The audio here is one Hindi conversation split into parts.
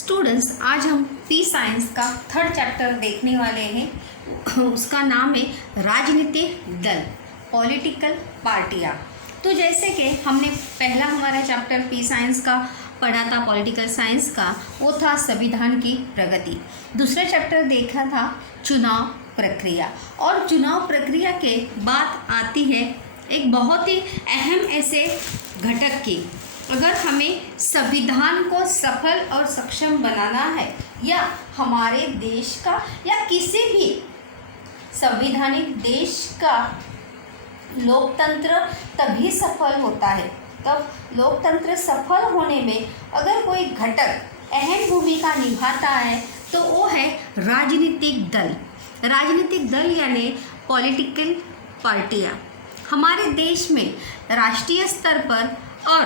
स्टूडेंट्स, आज हम पी साइंस का थर्ड चैप्टर देखने वाले हैं। उसका नाम है राजनीतिक दल, पॉलिटिकल पार्टियाँ। तो जैसे कि हमने पहला हमारा चैप्टर पी साइंस का पढ़ा था, पॉलिटिकल साइंस का, वो था संविधान की प्रगति। दूसरा चैप्टर देखा था चुनाव प्रक्रिया, और चुनाव प्रक्रिया के बाद आती है एक बहुत ही अहम ऐसे घटक की, अगर हमें संविधान को सफल और सक्षम बनाना है या हमारे देश का या किसी भी संवैधानिक देश का लोकतंत्र तभी सफल होता है। तब लोकतंत्र सफल होने में अगर कोई घटक अहम भूमिका निभाता है तो वो है राजनीतिक दल। राजनीतिक दल यानी पॉलिटिकल पार्टियाँ। हमारे देश में राष्ट्रीय स्तर पर और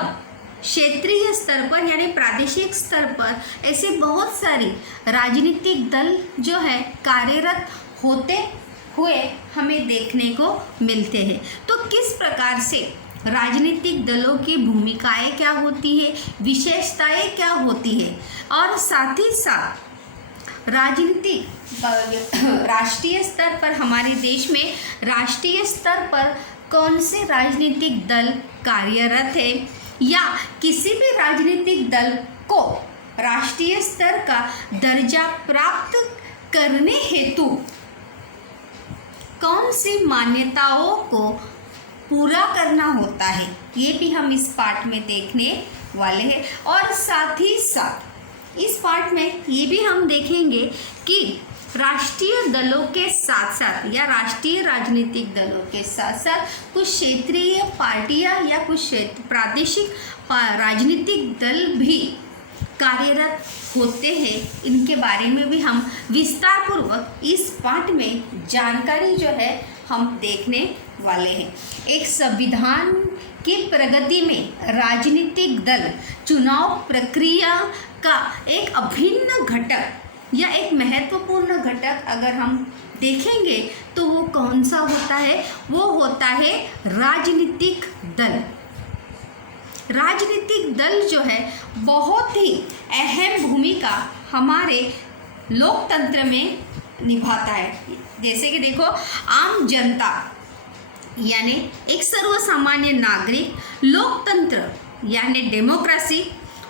क्षेत्रीय स्तर पर यानी प्रादेशिक स्तर पर ऐसे बहुत सारी राजनीतिक दल जो है कार्यरत होते हुए हमें देखने को मिलते हैं। तो किस प्रकार से राजनीतिक दलों की भूमिकाएं क्या होती है, विशेषताएं क्या होती है, और साथ ही साथ राष्ट्रीय स्तर पर हमारे देश में राष्ट्रीय स्तर पर कौन से राजनीतिक दल कार्यरत है, या किसी भी राजनीतिक दल को राष्ट्रीय स्तर का दर्जा प्राप्त करने हेतु कौन सी मान्यताओं को पूरा करना होता है, ये भी हम इस पार्ट में देखने वाले हैं। और साथ ही साथ इस पार्ट में ये भी हम देखेंगे कि राष्ट्रीय दलों के साथ साथ या राष्ट्रीय राजनीतिक दलों के साथ साथ कुछ क्षेत्रीय पार्टियां या कुछ प्रादेशिक राजनीतिक दल भी कार्यरत होते हैं। इनके बारे में भी हम विस्तार पूर्वक इस पाठ में जानकारी जो है हम देखने वाले हैं। एक संविधान की प्रगति में राजनीतिक दल चुनाव प्रक्रिया का एक अभिन्न घटक या एक महत्वपूर्ण घटक अगर हम देखेंगे तो वो कौन सा होता है, वो होता है राजनीतिक दल। राजनीतिक दल जो है बहुत ही अहम भूमिका हमारे लोकतंत्र में निभाता है। जैसे कि देखो, आम जनता यानी एक सर्वसामान्य नागरिक, लोकतंत्र यानी डेमोक्रेसी,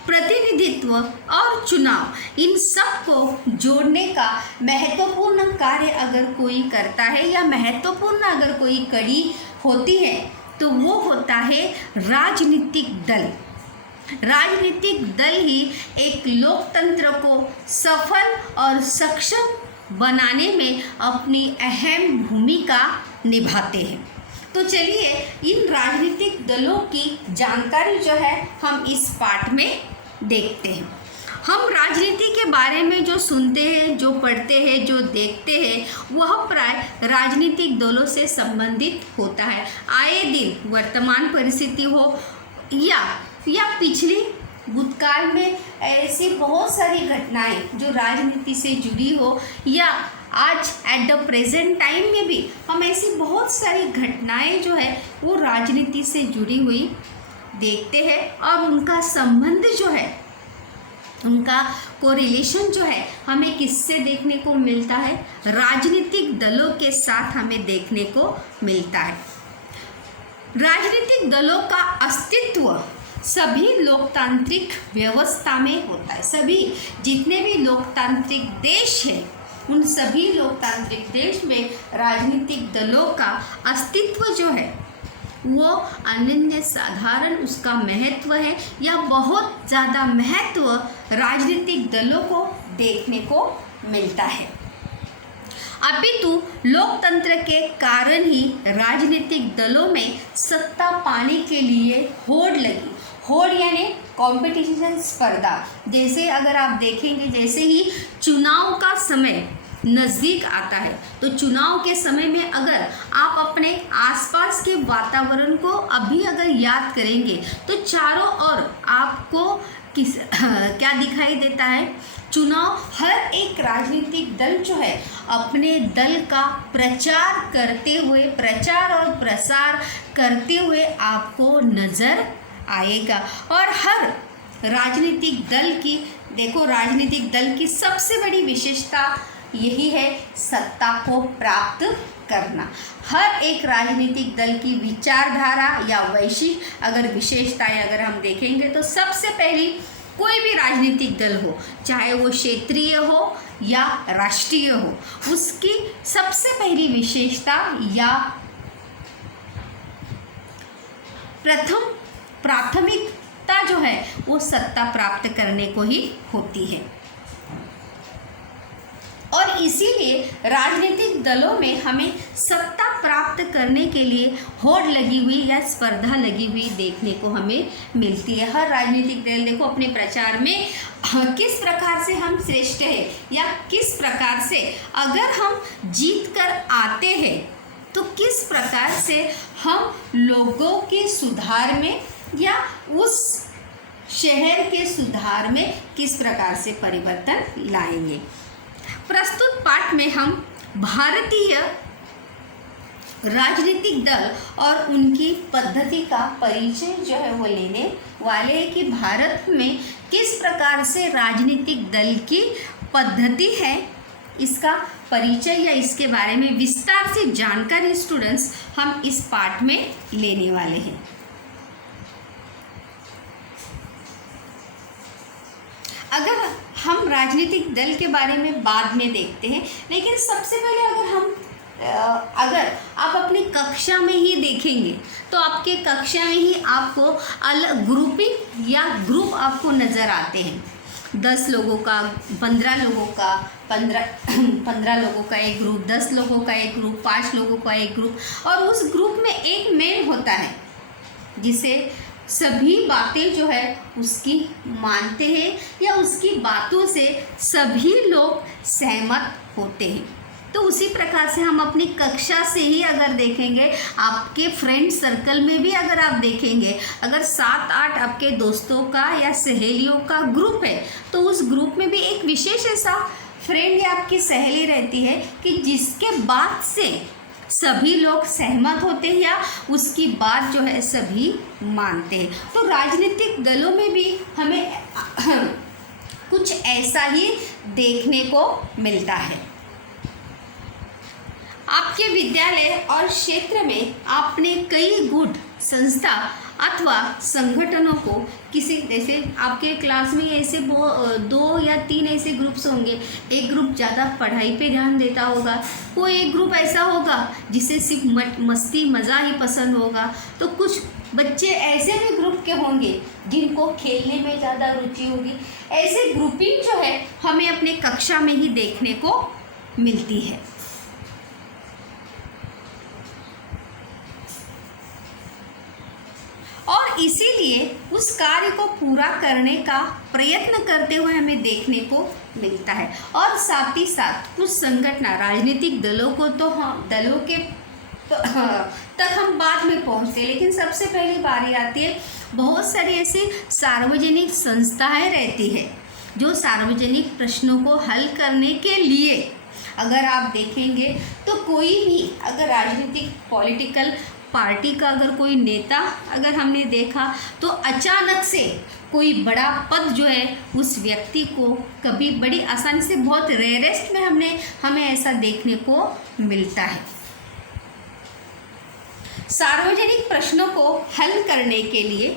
प्रतिनिधित्व और चुनाव, इन सब को जोड़ने का महत्वपूर्ण कार्य अगर कोई करता है या महत्वपूर्ण अगर कोई कड़ी होती है तो वो होता है राजनीतिक दल। राजनीतिक दल ही एक लोकतंत्र को सफल और सक्षम बनाने में अपनी अहम भूमिका निभाते हैं। तो चलिए इन राजनीतिक दलों की जानकारी जो है हम इस पाठ में देखते हैं। हम राजनीति के बारे में जो सुनते हैं, जो पढ़ते हैं, जो देखते हैं, वह प्राय राजनीतिक दलों से संबंधित होता है। आए दिन वर्तमान परिस्थिति हो या पिछली भूतकाल में ऐसी बहुत सारी घटनाएं जो राजनीति से जुड़ी हो, या आज एट द प्रेजेंट टाइम में भी हम ऐसी बहुत सारी घटनाएं जो है वो राजनीति से जुड़ी हुई देखते हैं, और उनका संबंध जो है, उनका कोरिलेशन जो है हमें किससे देखने को मिलता है, राजनीतिक दलों के साथ हमें देखने को मिलता है। राजनीतिक दलों का अस्तित्व सभी लोकतांत्रिक व्यवस्था में होता है। सभी जितने भी लोकतांत्रिक देश हैं उन सभी लोकतांत्रिक देश में राजनीतिक दलों का अस्तित्व जो है वो अनन्य साधारण उसका महत्व है, या बहुत ज़्यादा महत्व राजनीतिक दलों को देखने को मिलता है। अपितु लोकतंत्र के कारण ही राजनीतिक दलों में सत्ता पाने के लिए होड़ लगी। होड़ यानी कंपटीशन, स्पर्धा। जैसे अगर आप देखेंगे, जैसे ही चुनाव का समय नज़दीक आता है तो चुनाव के समय में अगर आप अपने आसपास के वातावरण को अभी अगर याद करेंगे तो चारों ओर आपको क्या दिखाई देता है, चुनाव। हर एक राजनीतिक दल जो है अपने दल का प्रचार करते हुए, प्रचार और प्रसार करते हुए आपको नज़र आएगा, और हर राजनीतिक दल की, देखो राजनीतिक दल की सबसे बड़ी विशेषता यही है, सत्ता को प्राप्त करना। हर एक राजनीतिक दल की विचारधारा या वैश्विक अगर विशेषताएं अगर हम देखेंगे तो सबसे पहली, कोई भी राजनीतिक दल हो, चाहे वो क्षेत्रीय हो या राष्ट्रीय हो, उसकी सबसे पहली विशेषता या प्राथमिकता जो है वो सत्ता प्राप्त करने को ही होती है। और इसीलिए राजनीतिक दलों में हमें सत्ता प्राप्त करने के लिए होड़ लगी हुई या स्पर्धा लगी हुई देखने को हमें मिलती है। हर राजनीतिक दल देखो अपने प्रचार में किस प्रकार से हम श्रेष्ठ हैं या किस प्रकार से अगर हम जीत कर आते हैं तो किस प्रकार से हम लोगों के सुधार में या उस शहर के सुधार में किस प्रकार से परिवर्तन लाएंगे। प्रस्तुत पाठ में हम भारतीय राजनीतिक दल और उनकी पद्धति का परिचय जो है वो लेने वाले हैं कि भारत में किस प्रकार से राजनीतिक दल की पद्धति है, इसका परिचय या इसके बारे में विस्तार से जानकारी स्टूडेंट्स हम इस पाठ में लेने वाले हैं। अगर हम राजनीतिक दल के बारे में बाद में देखते हैं, लेकिन सबसे पहले अगर आप अपनी कक्षा में ही देखेंगे तो आपके कक्षा में ही आपको अलग ग्रुपिंग या ग्रुप आपको नज़र आते हैं। 10 लोगों का, 15 लोगों का, 15 लोगों का एक ग्रुप, 10 लोगों का एक ग्रुप, 5 लोगों का एक ग्रुप, और उस ग्रुप में एक मेन होता है जिसे सभी बातें जो है उसकी मानते हैं या उसकी बातों से सभी लोग सहमत होते हैं। तो उसी प्रकार से हम अपनी कक्षा से ही अगर देखेंगे, आपके फ्रेंड सर्कल में भी अगर आप देखेंगे, अगर 7-8 आपके दोस्तों का या सहेलियों का ग्रुप है तो उस ग्रुप में भी एक विशेष ऐसा फ्रेंड या आपकी सहेली रहती है कि जिसके बात से सभी लोग सहमत होते हैं या उसकी बात जो है सभी मानते हैं। तो राजनीतिक दलों में भी हमें कुछ ऐसा ही देखने को मिलता है। आपके विद्यालय और क्षेत्र में आपने कई गुट, संस्था अथवा संगठनों को किसी, जैसे आपके क्लास में ऐसे 2 या 3 ऐसे ग्रुप्स होंगे। एक ग्रुप ज़्यादा पढ़ाई पे ध्यान देता होगा, कोई एक ग्रुप ऐसा होगा जिसे सिर्फ मस्ती मज़ा ही पसंद होगा, तो कुछ बच्चे ऐसे भी ग्रुप के होंगे जिनको खेलने में ज़्यादा रुचि होगी। ऐसे ग्रुपिंग जो है हमें अपने कक्षा में ही देखने को मिलती है। और इसीलिए उस कार्य को पूरा करने का प्रयत्न करते हुए हमें देखने को मिलता है। और साथ ही साथ कुछ संगठन, राजनीतिक दलों को तो हम दलों के तक हम बाद में पहुंचते हैं, लेकिन सबसे पहली बारी आती है बहुत सारी ऐसी सार्वजनिक संस्थाएं रहती है जो सार्वजनिक प्रश्नों को हल करने के लिए, अगर आप देखेंगे तो कोई भी अगर राजनीतिक पॉलिटिकल पार्टी का अगर कोई नेता अगर हमने देखा तो अचानक से कोई बड़ा पद जो है उस व्यक्ति को कभी बड़ी आसानी से, बहुत रेयरेस्ट में हमें ऐसा देखने को मिलता है। सार्वजनिक प्रश्नों को हल करने के लिए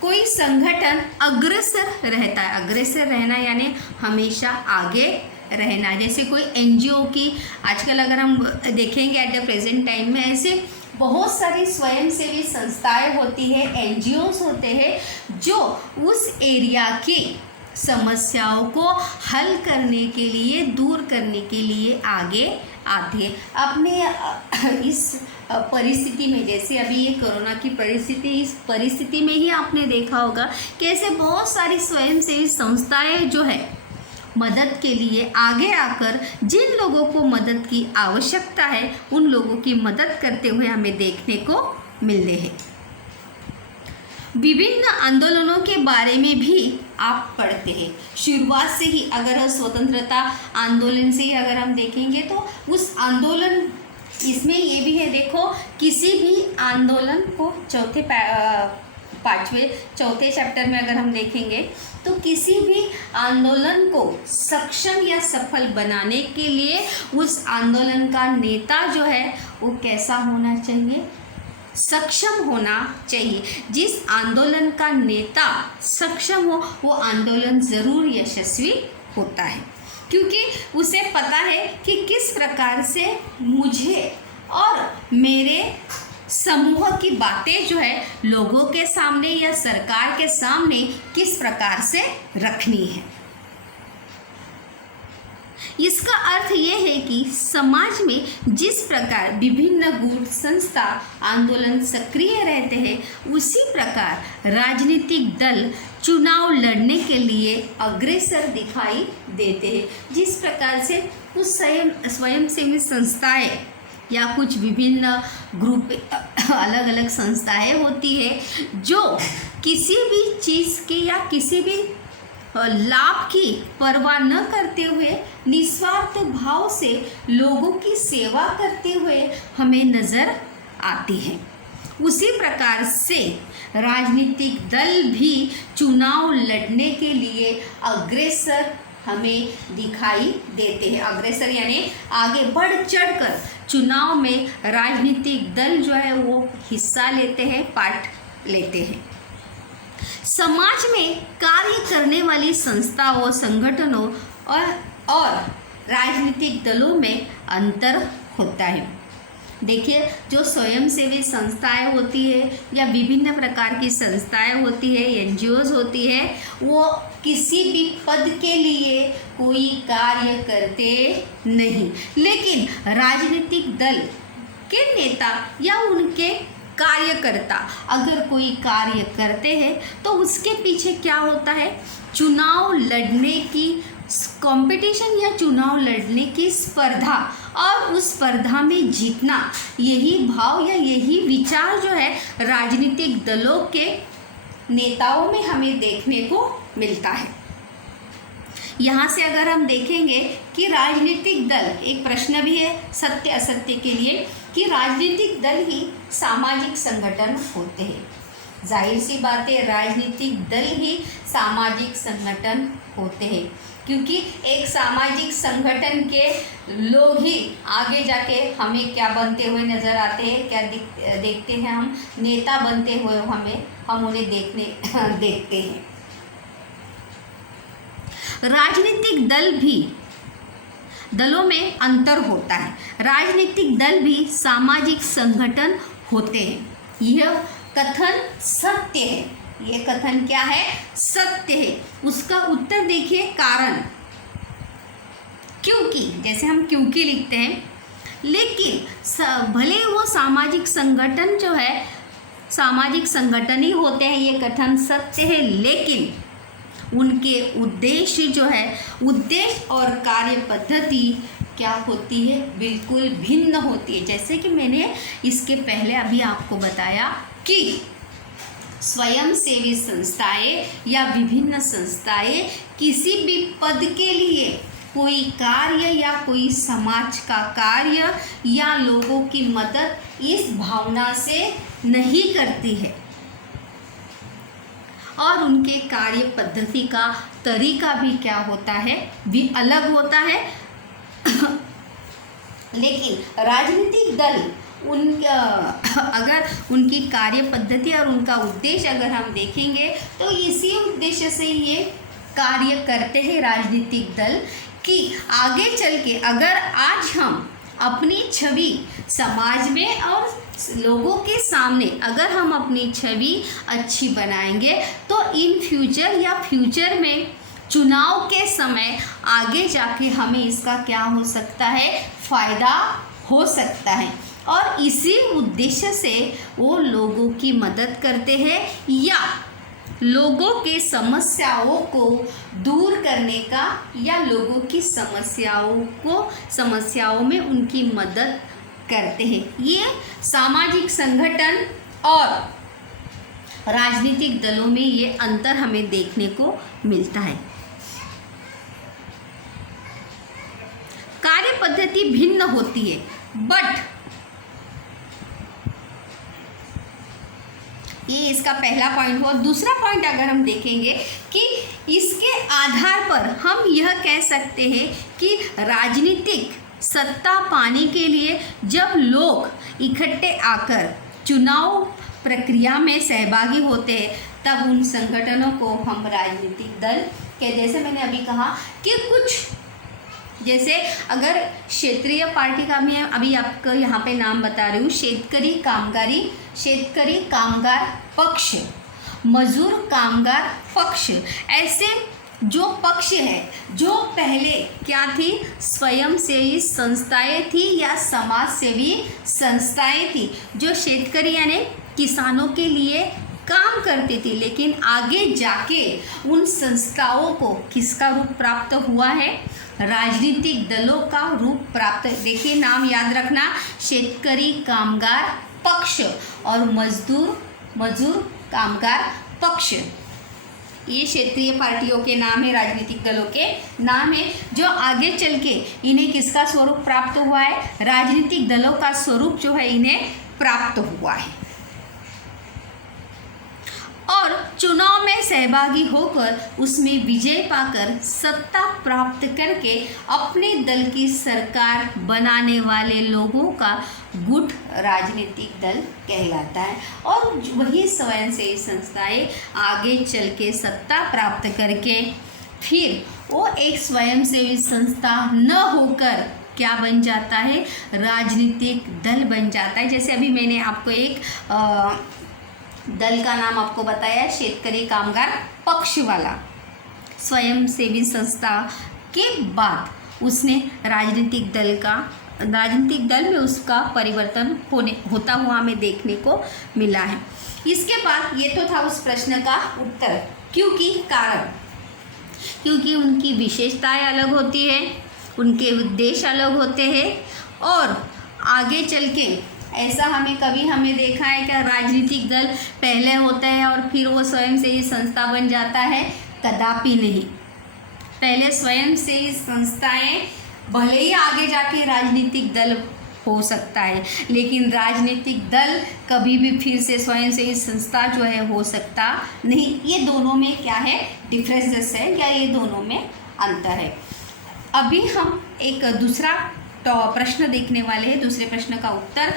कोई संगठन अग्रसर रहता है। अग्रसर रहना यानी हमेशा आगे रहना। जैसे कोई एनजीओ की आजकल अगर हम देखेंगे एट द प्रेजेंट टाइम में ऐसे बहुत सारी स्वयंसेवी संस्थाएं होती है, एनजीओस होते हैं जो उस एरिया की समस्याओं को हल करने के लिए, दूर करने के लिए आगे आती है। अपने इस परिस्थिति में, जैसे अभी ये कोरोना की परिस्थिति, इस परिस्थिति में ही आपने देखा होगा कि ऐसे बहुत सारी स्वयंसेवी संस्थाएं जो है मदद के लिए आगे आकर जिन लोगों को मदद की आवश्यकता है उन लोगों की मदद करते हुए हमें देखने को मिलते हैं। विभिन्न आंदोलनों के बारे में भी आप पढ़ते हैं। शुरुआत से ही अगर स्वतंत्रता आंदोलन से ही अगर हम देखेंगे तो उस आंदोलन, इसमें ये भी है देखो, किसी भी आंदोलन को चौथे चैप्टर में अगर हम देखेंगे तो किसी भी आंदोलन को सक्षम या सफल बनाने के लिए उस आंदोलन का नेता जो है वो कैसा होना चाहिए, सक्षम होना चाहिए। जिस आंदोलन का नेता सक्षम हो वो आंदोलन ज़रूर यशस्वी होता है, क्योंकि उसे पता है कि किस प्रकार से मुझे और मेरे समूह की बातें जो है लोगों के सामने या सरकार के सामने किस प्रकार से रखनी है। इसका अर्थ ये है कि समाज में जिस प्रकार विभिन्न गुट संस्था आंदोलन सक्रिय रहते हैं उसी प्रकार राजनीतिक दल चुनाव लड़ने के लिए अग्रसर दिखाई देते हैं। जिस प्रकार से कुछ स्वयंसेवी संस्थाएं या कुछ विभिन्न ग्रुप अलग अलग संस्थाएं होती है जो किसी भी चीज़ के या किसी भी लाभ की परवाह न करते हुए निस्वार्थ भाव से लोगों की सेवा करते हुए हमें नज़र आती है। उसी प्रकार से राजनीतिक दल भी चुनाव लड़ने के लिए अग्रसर हमें दिखाई देते हैं। अग्रसर यानी आगे बढ़ चढ़कर चुनाव में राजनीतिक दल जो है वो हिस्सा लेते हैं, पार्ट लेते हैं। समाज में कार्य करने वाली संस्थाओं, संगठनों और राजनीतिक दलों में अंतर होता है। देखिए, जो स्वयंसेवी संस्थाएं होती है या विभिन्न प्रकार की संस्थाएं होती है, एनजीओज होती है, वो किसी भी पद के लिए कोई कार्य करते नहीं, लेकिन राजनीतिक दल के नेता या उनके कार्यकर्ता अगर कोई कार्य करते हैं तो उसके पीछे क्या होता है, चुनाव लड़ने की कंपटीशन या चुनाव लड़ने की स्पर्धा और उस स्पर्धा में जीतना, यही भाव या यही विचार जो है राजनीतिक दलों के नेताओं में हमें देखने को मिलता है। यहाँ से अगर हम देखेंगे कि राजनीतिक दल, एक प्रश्न भी है सत्य असत्य के लिए, कि राजनीतिक दल ही सामाजिक संगठन होते हैं। जाहिर सी बात है, राजनीतिक दल ही सामाजिक संगठन होते हैं, क्योंकि एक सामाजिक संगठन के लोग ही आगे जाके हमें क्या बनते हुए नज़र आते हैं, क्या देखते हैं, हम नेता बनते हुए हम उन्हें देखते हैं। राजनीतिक दलों में अंतर होता है। राजनीतिक दल भी सामाजिक संगठन होते हैं। यह कथन सत्य है। ये कथन क्या है, सत्य है। उसका उत्तर देखिए, कारण, क्योंकि, जैसे हम क्योंकि लिखते हैं, लेकिन भले वो सामाजिक संगठन जो है सामाजिक संगठन ही होते हैं, ये कथन सत्य है, लेकिन उनके उद्देश्य जो है, उद्देश्य और कार्य पद्धति क्या होती है, बिल्कुल भिन्न होती है। जैसे कि मैंने इसके पहले अभी आपको बताया कि स्वयंसेवी संस्थाएं या विभिन्न संस्थाएं किसी भी पद के लिए कोई कार्य या कोई समाज का कार्य या लोगों की मदद इस भावना से नहीं करती है, और उनके कार्य पद्धति का तरीका भी क्या होता है, भी अलग होता है। लेकिन राजनीतिक दल अगर उनकी कार्य पद्धति और उनका उद्देश्य अगर हम देखेंगे तो इसी उद्देश्य से ये कार्य करते हैं राजनीतिक दल, कि आगे चल के अगर आज हम अपनी छवि समाज में और लोगों के सामने अगर हम अपनी छवि अच्छी बनाएंगे तो इन फ्यूचर में चुनाव के समय आगे जाके हमें इसका क्या हो सकता है, फ़ायदा हो सकता है। और इसी उद्देश्य से वो लोगों की मदद करते हैं या लोगों के समस्याओं को दूर करने का या लोगों की समस्याओं में उनकी मदद करते हैं। ये सामाजिक संगठन और राजनीतिक दलों में ये अंतर हमें देखने को मिलता है। कार्य पद्धति भिन्न होती है, बट ये इसका पहला पॉइंट हुआ। दूसरा पॉइंट अगर हम देखेंगे कि इसके आधार पर हम यह कह सकते हैं कि राजनीतिक सत्ता पाने के लिए जब लोग इकट्ठे आकर चुनाव प्रक्रिया में सहभागी होते हैं तब उन संगठनों को हम राजनीतिक दल के, जैसे मैंने अभी कहा कि कुछ, जैसे अगर क्षेत्रीय पार्टी का मैं अभी आपको यहाँ पे नाम बता रही हूँ, शेतकरी कामगार पक्ष, मजदूर कामगार पक्ष, ऐसे जो पक्ष है जो पहले क्या थी, स्वयंसेवी संस्थाएं थी या समाज सेवी संस्थाएं थी, जो शेतकरी यानी किसानों के लिए काम करती थी, लेकिन आगे जाके उन संस्थाओं को किसका रूप प्राप्त हुआ है, राजनीतिक दलों का रूप प्राप्त। देखिए नाम याद रखना, शेतकरी कामगार पक्ष और मजदूर कामगार पक्ष, ये क्षेत्रीय पार्टियों के नाम है, राजनीतिक दलों के नाम है, जो आगे चल के इन्हें किसका स्वरूप प्राप्त हुआ है, राजनीतिक दलों का स्वरूप जो है इन्हें प्राप्त हुआ है। और चुनाव में सहभागी होकर उसमें विजय पाकर सत्ता प्राप्त करके अपने दल की सरकार बनाने वाले लोगों का गुट राजनीतिक दल कहलाता है। और वही स्वयंसेवी संस्थाएं आगे चल के सत्ता प्राप्त करके फिर वो एक स्वयंसेवी संस्था न होकर क्या बन जाता है, राजनीतिक दल बन जाता है। जैसे अभी मैंने आपको एक दल का नाम आपको बताया, शेतकरी कामगार पक्ष वाला, स्वयंसेवी संस्था के बाद उसने राजनीतिक दल में उसका परिवर्तन होता हुआ हमें देखने को मिला है। इसके बाद ये तो था उस प्रश्न का उत्तर, क्योंकि उनकी विशेषताएं अलग होती है, उनके उद्देश्य अलग होते हैं, और आगे चल के ऐसा हमें देखा है कि राजनीतिक दल पहले होता है और फिर वो स्वयंसेवी संस्था बन जाता है, कदापि नहीं। पहले स्वयंसेवी संस्थाएं भले ही आगे जाके राजनीतिक दल हो सकता है, लेकिन राजनीतिक दल कभी भी फिर से स्वयंसेवी संस्था जो है हो सकता नहीं। ये दोनों में क्या है डिफरेंसेस है, क्या ये दोनों में अंतर है। अभी हम एक दूसरा प्रश्न देखने वाले हैं। दूसरे प्रश्न का उत्तर,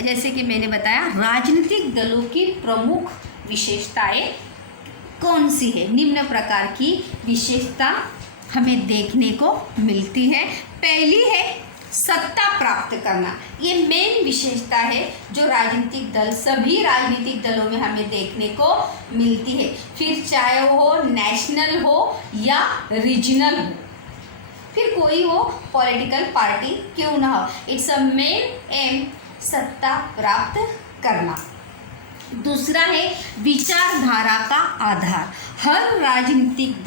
जैसे कि मैंने बताया, राजनीतिक दलों की प्रमुख विशेषताएं कौन सी है। निम्न प्रकार की विशेषता हमें देखने को मिलती है। पहली है सत्ता प्राप्त करना, ये मेन विशेषता है जो सभी राजनीतिक दलों में हमें देखने को मिलती है, फिर चाहे वो नेशनल हो या रीजनल हो, फिर कोई वो पॉलिटिकल पार्टी क्यों ना हो। इट्स अ मेन एम सत्ता प्राप्त करना। दूसरा है विचारधारा का आधार। हर राजनीतिक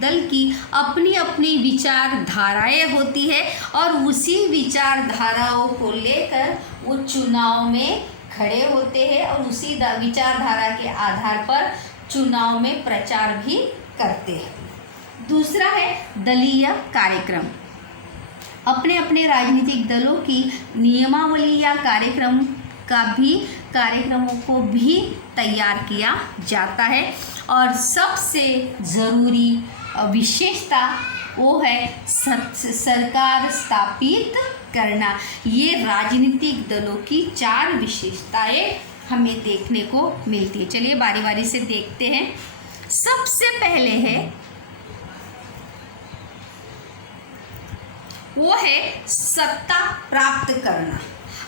दल की अपनी अपनी विचारधाराएं होती है और उसी विचारधाराओं को लेकर वो चुनाव में खड़े होते हैं और उसी विचारधारा के आधार पर चुनाव में प्रचार भी करते हैं। दूसरा है दलीय कार्यक्रम। अपने अपने राजनीतिक दलों की नियमावली या कार्यक्रमों को भी तैयार किया जाता है। और सबसे ज़रूरी विशेषता वो है सरकार स्थापित करना। ये राजनीतिक दलों की 4 विशेषताएं हमें देखने को मिलती है। चलिए बारी बारी से देखते हैं। सबसे पहले है वो है सत्ता प्राप्त करना।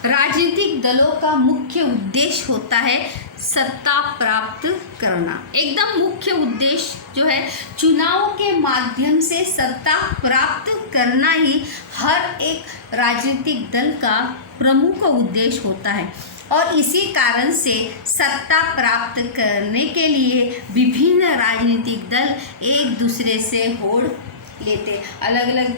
राजनीतिक दलों का मुख्य उद्देश्य होता है सत्ता प्राप्त करना। एकदम मुख्य उद्देश्य जो है चुनाव के माध्यम से सत्ता प्राप्त करना ही हर एक राजनीतिक दल का प्रमुख उद्देश्य होता है। और इसी कारण से सत्ता प्राप्त करने के लिए विभिन्न राजनीतिक दल एक दूसरे से होड़ लेते। अलग अलग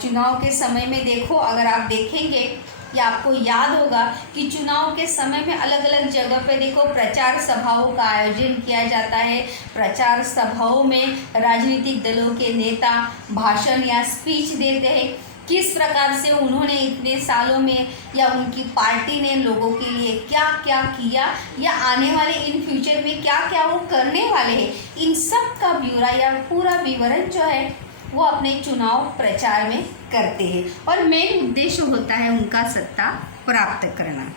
चुनाव के समय में देखो, अगर आप देखेंगे या आपको याद होगा कि चुनाव के समय में अलग अलग जगह पे देखो प्रचार सभाओं का आयोजन किया जाता है। प्रचार सभाओं में राजनीतिक दलों के नेता भाषण या स्पीच देते हैं। किस प्रकार से उन्होंने इतने सालों में या उनकी पार्टी ने लोगों के लिए क्या क्या किया या आने वाले इन फ्यूचर में क्या क्या वो करने वाले हैं, इन सब का ब्यौरा या पूरा विवरण जो है वो अपने चुनाव प्रचार में करते हैं और मेन उद्देश्य होता है उनका सत्ता प्राप्त करना।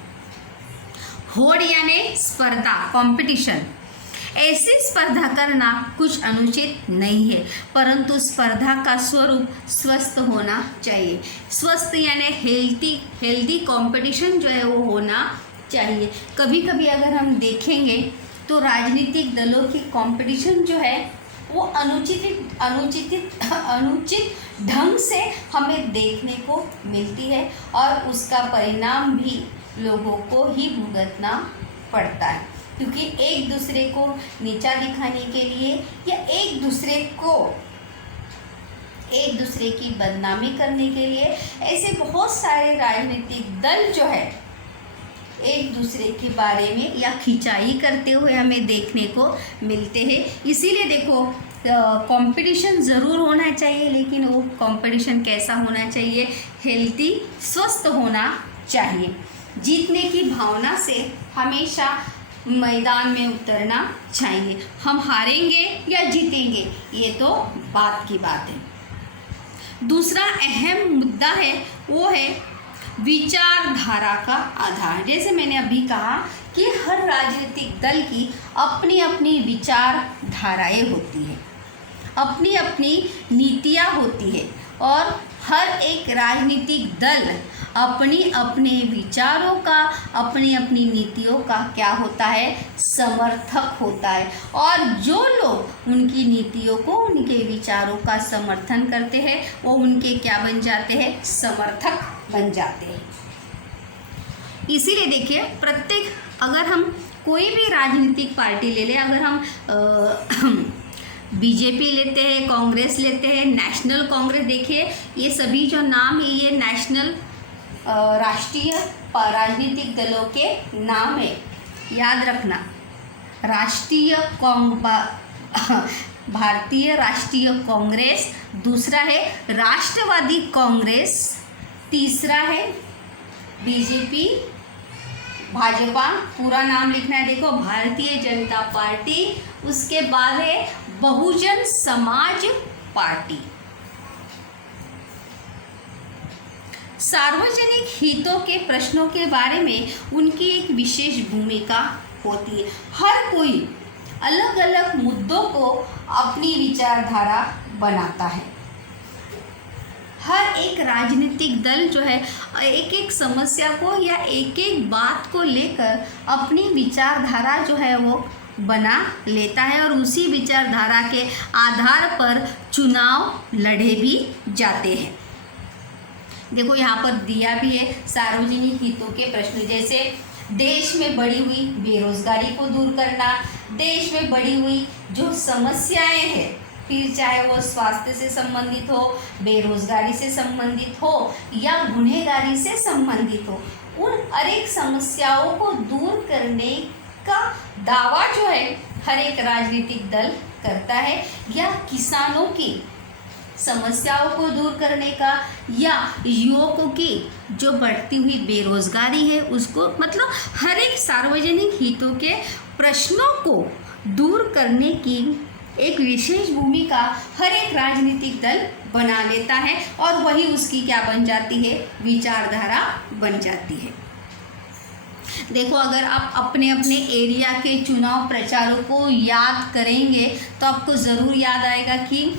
होड़ यानी स्पर्धा, कंपटीशन। ऐसी स्पर्धा करना कुछ अनुचित नहीं है, परंतु स्पर्धा का स्वरूप स्वस्थ होना चाहिए। स्वस्थ यानी हेल्दी कंपटीशन जो है वो होना चाहिए। कभी कभी अगर हम देखेंगे तो राजनीतिक दलों की कंपटीशन जो है वो अनुचित ढंग से हमें देखने को मिलती है और उसका परिणाम भी लोगों को ही भुगतना पड़ता है, क्योंकि एक दूसरे को नीचा दिखाने के लिए या एक दूसरे की बदनामी करने के लिए ऐसे बहुत सारे राजनीतिक दल जो है एक दूसरे के बारे में या खिंचाई करते हुए हमें देखने को मिलते हैं। इसीलिए देखो कंपटीशन ज़रूर होना चाहिए, लेकिन वो कंपटीशन कैसा होना चाहिए, हेल्दी, स्वस्थ होना चाहिए। जीतने की भावना से हमेशा मैदान में उतरना चाहिए। हम हारेंगे या जीतेंगे ये तो बात की बात है। दूसरा अहम मुद्दा है वो है विचारधारा का आधार। जैसे मैंने अभी कहा कि हर राजनीतिक दल की अपनी अपनी विचारधाराएं होती हैं, अपनी अपनी नीतियाँ होती है और हर एक राजनीतिक दल अपनी अपने विचारों का, अपनी अपनी नीतियों का क्या होता है, समर्थक होता है। और जो लोग उनकी नीतियों को, उनके विचारों का समर्थन करते हैं वो उनके क्या बन जाते हैं, समर्थक बन जाते हैं। इसीलिए देखिए प्रत्येक, अगर हम कोई भी राजनीतिक पार्टी ले लें, अगर हम बीजेपी लेते हैं, कांग्रेस लेते हैं, नेशनल कांग्रेस, देखिए ये सभी जो नाम है ये नेशनल राष्ट्रीय राजनीतिक दलों के नाम है, याद रखना। भारतीय राष्ट्रीय कांग्रेस, दूसरा है राष्ट्रवादी कांग्रेस, तीसरा है बीजेपी, भाजपा, पूरा नाम लिखना है देखो, भारतीय जनता पार्टी, उसके बाद है बहुजन समाज पार्टी। सार्वजनिक हितों के प्रश्नों के बारे में उनकी एक विशेष भूमिका होती है। हर कोई अलग अलग मुद्दों को अपनी विचारधारा बनाता है। हर एक राजनीतिक दल जो है एक एक समस्या को या एक एक बात को लेकर अपनी विचारधारा जो है वो बना लेता है और उसी विचारधारा के आधार पर चुनाव लड़े भी जाते हैं। देखो यहाँ पर दिया भी है सार्वजनिक हितों के प्रश्न, जैसे देश में बढ़ी हुई बेरोजगारी को दूर करना, देश में बढ़ी हुई जो समस्याएं हैं, फिर चाहे वो स्वास्थ्य से संबंधित हो, बेरोजगारी से संबंधित हो या गुनहगारी से संबंधित हो, उन अनेक समस्याओं को दूर करने का दावा जो है हर एक राजनीतिक दल करता है, या किसानों की समस्याओं को दूर करने का, या युवकों की जो बढ़ती हुई बेरोजगारी है उसको, मतलब हर एक सार्वजनिक हितों के प्रश्नों को दूर करने की एक विशेष भूमिका हर एक राजनीतिक दल बना लेता है और वही उसकी क्या बन जाती है, विचारधारा बन जाती है। देखो अगर आप अपने अपने एरिया के चुनाव प्रचारों को याद करेंगे तो आपको ज़रूर याद आएगा कि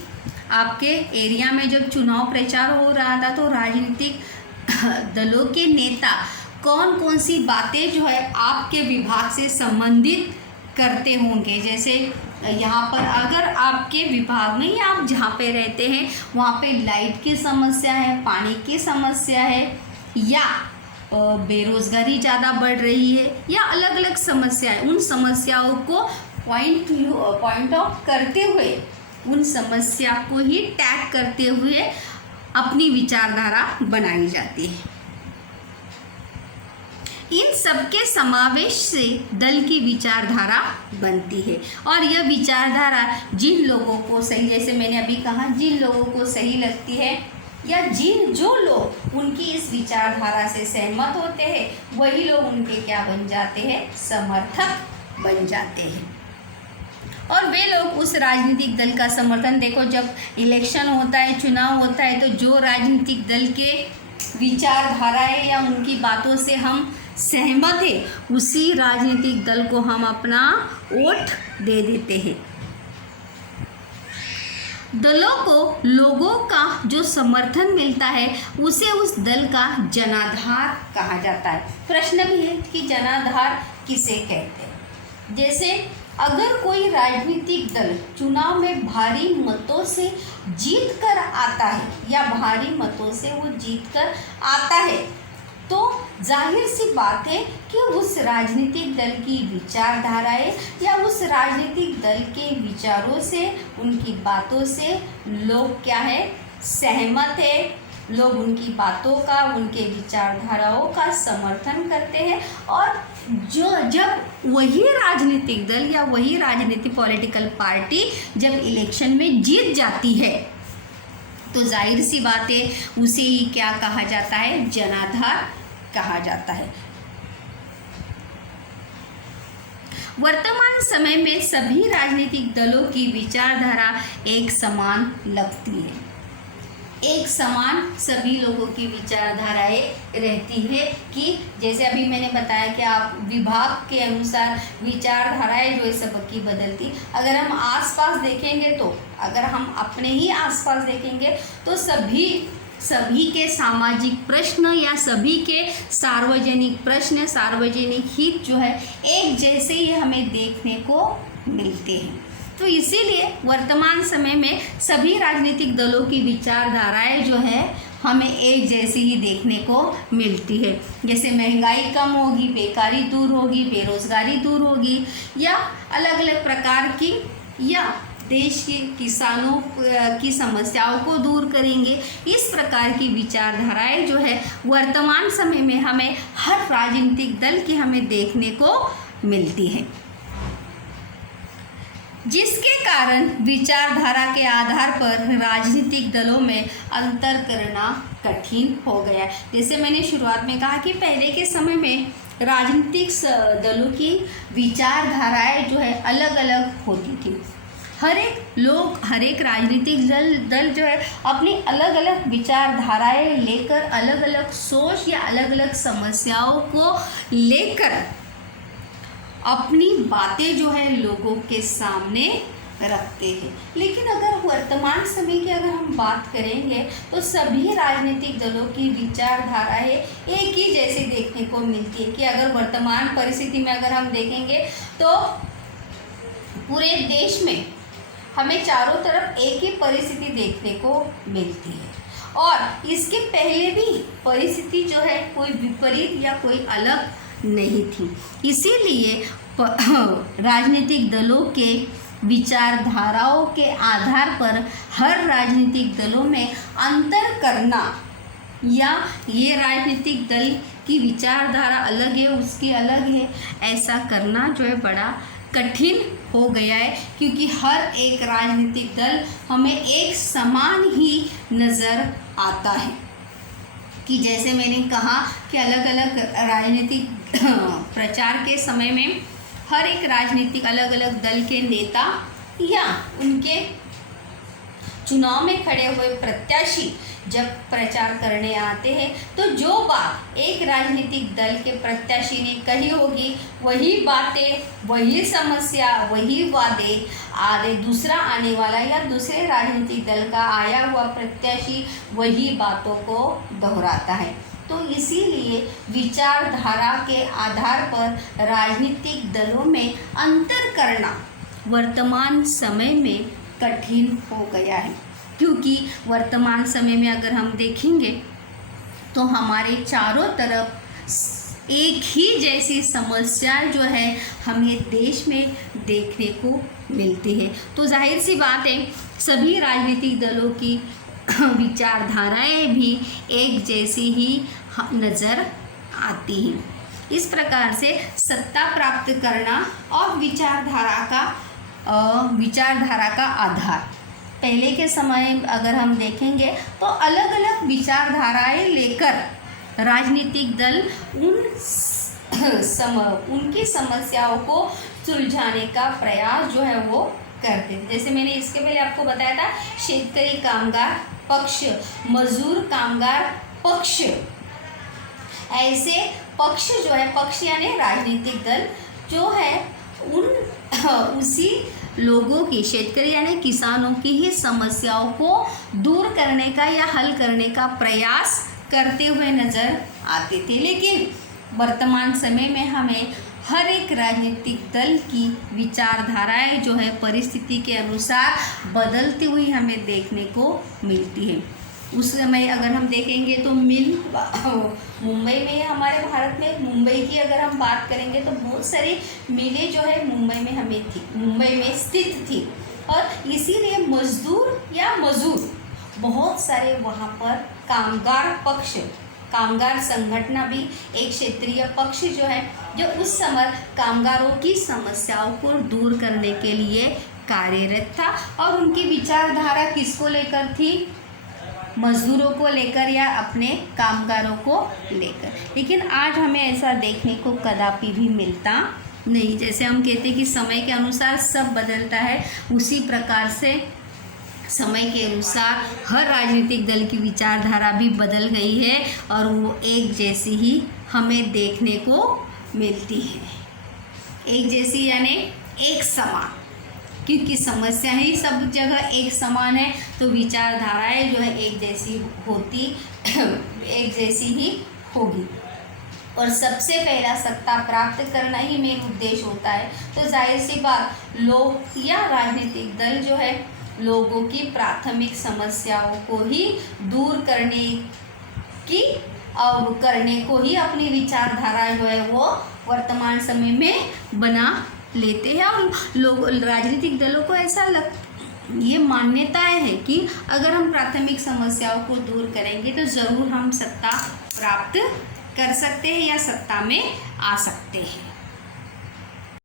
आपके एरिया में जब चुनाव प्रचार हो रहा था तो राजनीतिक दलों के नेता कौन कौन सी बातें जो है आपके विभाग से संबंधित करते होंगे। जैसे यहाँ पर अगर आपके विभाग में या आप जहाँ पे रहते हैं वहाँ पे लाइट की समस्या है, पानी की समस्या है, या बेरोज़गारी ज़्यादा बढ़ रही है, या अलग अलग समस्याएं, उन समस्याओं को पॉइंट आउट करते हुए, उन समस्या को ही टैग करते हुए अपनी विचारधारा बनाई जाती है। इन सबके समावेश से दल की विचारधारा बनती है और यह विचारधारा जिन लोगों को सही, जैसे मैंने अभी कहा, जिन लोगों को सही लगती है या जो लोग उनकी इस विचारधारा से सहमत होते हैं वही लोग उनके क्या बन जाते हैं, समर्थक बन जाते हैं। और वे लोग उस राजनीतिक दल का समर्थन, देखो जब इलेक्शन होता है, चुनाव होता है, तो जो राजनीतिक दल के विचारधाराएं या उनकी बातों से हम सहमत है उसी राजनीतिक दल को हम अपना वोट दे देते हैं। दलों को लोगों का जो समर्थन मिलता है उसे उस दल का जनाधार कहा जाता है। प्रश्न भी है कि जनाधार किसे कहते हैं। जैसे अगर कोई राजनीतिक दल चुनाव में भारी मतों से जीत कर आता है या भारी मतों से वो जीत कर आता है तो जाहिर सी बात है कि उस राजनीतिक दल की विचारधाराएं या उस राजनीतिक दल के विचारों से, उनकी बातों से लोग क्या है, सहमत है। लोग उनकी बातों का, उनके विचारधाराओं का समर्थन करते हैं। और जब वही राजनीतिक दल या वही राजनीतिक पॉलिटिकल पार्टी जब इलेक्शन में जीत जाती है तो जाहिर सी बात है उसे ही क्या कहा जाता है, जनाधार कहा जाता है। वर्तमान समय में सभी राजनीतिक दलों की विचारधारा एक समान लगती है। एक समान सभी लोगों की विचारधाराएं रहती है कि जैसे अभी मैंने बताया कि आप विभाग के अनुसार विचारधाराएं जो है सबकी बदलती। अगर हम आसपास देखेंगे तो, अगर हम अपने ही आसपास देखेंगे तो सभी के सामाजिक प्रश्न या सभी के सार्वजनिक प्रश्न, सार्वजनिक हित जो है एक जैसे ही हमें देखने को मिलते हैं। तो इसीलिए वर्तमान समय में सभी राजनीतिक दलों की विचारधाराएं जो है हमें एक जैसी ही देखने को मिलती है। जैसे महंगाई कम होगी, बेकारी दूर होगी, बेरोजगारी दूर होगी, या अलग अलग प्रकार की, या देश के किसानों की समस्याओं को दूर करेंगे। इस प्रकार की विचारधाराएं जो है वर्तमान समय में हमें हर राजनीतिक दल की हमें देखने को मिलती है, जिसके कारण विचारधारा के आधार पर राजनीतिक दलों में अंतर करना कठिन हो गया है। जैसे मैंने शुरुआत में कहा कि पहले के समय में राजनीतिक दलों की विचारधाराएं जो है अलग अलग होती थी। हर एक राजनीतिक दल जो है अपनी अलग अलग विचारधाराएं लेकर, अलग अलग सोच या अलग अलग समस्याओं को लेकर अपनी बातें जो है लोगों के सामने रखते हैं। लेकिन अगर वर्तमान समय की अगर हम बात करेंगे तो सभी राजनीतिक दलों की विचारधाराएं एक ही जैसी देखने को मिलती है। कि अगर वर्तमान परिस्थिति में अगर हम देखेंगे तो पूरे देश में हमें चारों तरफ एक ही परिस्थिति देखने को मिलती है, और इसके पहले भी परिस्थिति जो है कोई विपरीत या कोई अलग नहीं थी। इसीलिए राजनीतिक दलों के विचारधाराओं के आधार पर हर राजनीतिक दलों में अंतर करना, या ये राजनीतिक दल की विचारधारा अलग है, उसकी अलग है, ऐसा करना जो है बड़ा कठिन हो गया है। क्योंकि हर एक राजनीतिक दल हमें एक समान ही नज़र आता है। कि जैसे मैंने कहा कि अलग अलग राजनीतिक प्रचार के समय में हर एक राजनीतिक अलग अलग दल के नेता या उनके चुनाव में खड़े हुए प्रत्याशी जब प्रचार करने आते हैं तो जो बात एक राजनीतिक दल के प्रत्याशी ने कही होगी वही बातें, वही समस्या, वही वादे आगे दूसरा आने वाला या दूसरे राजनीतिक दल का आया हुआ प्रत्याशी वही बातों को दोहराता है। तो इसीलिए विचारधारा के आधार पर राजनीतिक दलों में अंतर करना वर्तमान समय में कठिन हो गया है। क्योंकि वर्तमान समय में अगर हम देखेंगे तो हमारे चारों तरफ एक ही जैसी समस्याएं जो है हमें देश में देखने को मिलती है। तो जाहिर सी बात है सभी राजनीतिक दलों की विचारधाराएं भी एक जैसी ही नज़र आती हैं। इस प्रकार से सत्ता प्राप्त करना और विचारधारा का आधार पहले के समय अगर हम देखेंगे तो अलग अलग विचारधाराएं लेकर राजनीतिक दल उनकी समस्याओं को सुलझाने का प्रयास जो है वो करते थे। जैसे मैंने इसके पहले आपको बताया था, शेतकरी कामगार पक्ष, मजदूर कामगार पक्ष, ऐसे पक्ष जो है, पक्ष यानी राजनीतिक दल जो है उसी लोगों की, शेतकरी यानी किसानों की ही समस्याओं को दूर करने का या हल करने का प्रयास करते हुए नजर आते थे। लेकिन वर्तमान समय में हमें हर एक राजनीतिक दल की विचारधाराएं जो है परिस्थिति के अनुसार बदलती हुई हमें देखने को मिलती है। उस समय अगर हम देखेंगे तो मिल मुंबई में, हमारे भारत में मुंबई की अगर हम बात करेंगे तो बहुत सारी मिलें जो है मुंबई में स्थित थी और इसीलिए मजदूर बहुत सारे वहाँ पर कामगार संगठन भी एक क्षेत्रीय पक्ष जो है, जो उस समय कामगारों की समस्याओं को दूर करने के लिए कार्यरत था और उनकी विचारधारा किसको लेकर थी, मजदूरों को लेकर या अपने कामगारों को लेकर। लेकिन आज हमें ऐसा देखने को कदापि भी मिलता नहीं। जैसे हम कहते हैं कि समय के अनुसार सब बदलता है, उसी प्रकार से समय के अनुसार हर राजनीतिक दल की विचारधारा भी बदल गई है और वो एक जैसी ही हमें देखने को मिलती है। एक जैसी यानी एक समान, क्योंकि समस्या ही सब जगह एक समान है तो विचारधाराएं जो है एक जैसी ही होगी। और सबसे पहला सत्ता प्राप्त करना ही मेन उद्देश्य होता है, तो जाहिर सी बात लोग या राजनीतिक दल जो है लोगों की प्राथमिक समस्याओं को ही दूर करने को ही अपनी विचारधारा जो है वो वर्तमान समय में बना लेते हैं। और लोग राजनीतिक दलों को ऐसा ये मान्यताएं है कि अगर हम प्राथमिक समस्याओं को दूर करेंगे तो ज़रूर हम सत्ता प्राप्त कर सकते हैं या सत्ता में आ सकते हैं।